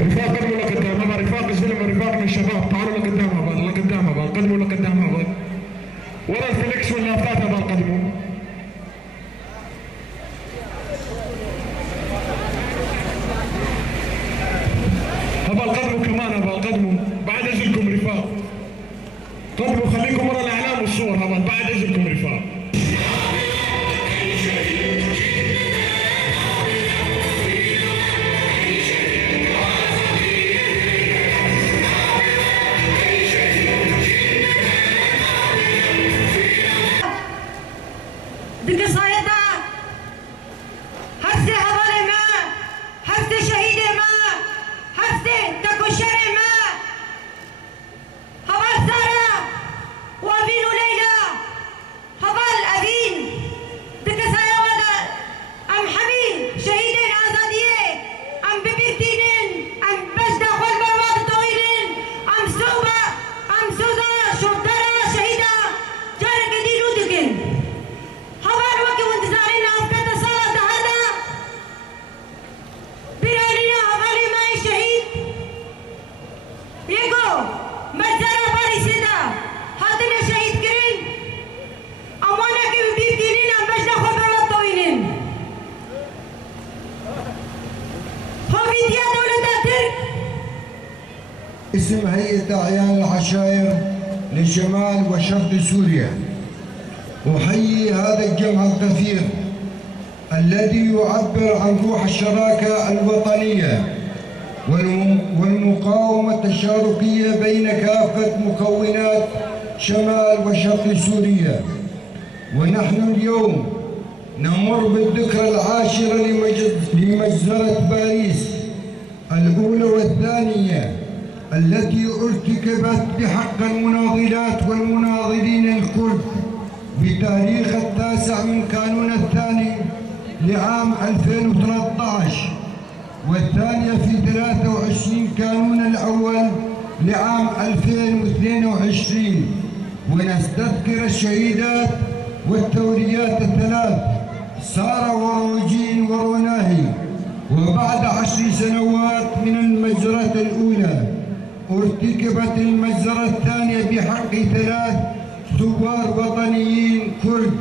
رفاق قدموا لقدام، هذا رفاق الزلمه، رفاقنا الشباب، تعالوا لقدام هذا، لقدام هذا، قدموا لقدام هذا. ورا الفليكس واللافتات هذا قدموا. هذا القدموا كمان، هذا القدموا، بعد اذنكم رفاق. قدموا خليكم ورا الاعلام والصور، هذا بعد اذنكم رفاق. بقصايدها هسه هضل ما هسه شهيدة ما هسه تكو شرع ما هضل سارة وأبين وليلى هضل أبين بقصايا ولا أم حبيب شهيدين آزادية أم ببرتينين أم بجدة والبواب طويلين أم سوبة أم سوزة شرطرة شهيدة جارك دين ودقن هوار وكي وانتظارنا أفكار صلاة هذا برانينا هوالي ماي شهيد يقو مجزرة باري سيدا هاتنا شهيد كرين أمانا كي ببيب دينين أم بجنا خبرات طويلين هوفيت يا دولة ترك. اسم هيئة أعيان العشائر لشمال وشرق سوريا، أحيي هذا الجمع الكثير الذي يعبر عن روح الشراكة الوطنية والمقاومة التشاركية بين كافة مكونات شمال وشرق سوريا. ونحن اليوم نمر بالذكرى العاشرة لمجزرة باريس الأولى والثانية التي ارتكبت بحق المناضلات والمناضلين الكرد بتاريخ 9 من كانون الثاني لعام 2013 والثانية في 23 كانون الأول لعام 2022، ونستذكر الشهيدات والثوريات الثلاث سارة وروجين وروناهي. وبعد 10 سنوات من المجزرة الأولى ارتكبت المجزرة الثانية بحق 3 ثوار وطنيين كرد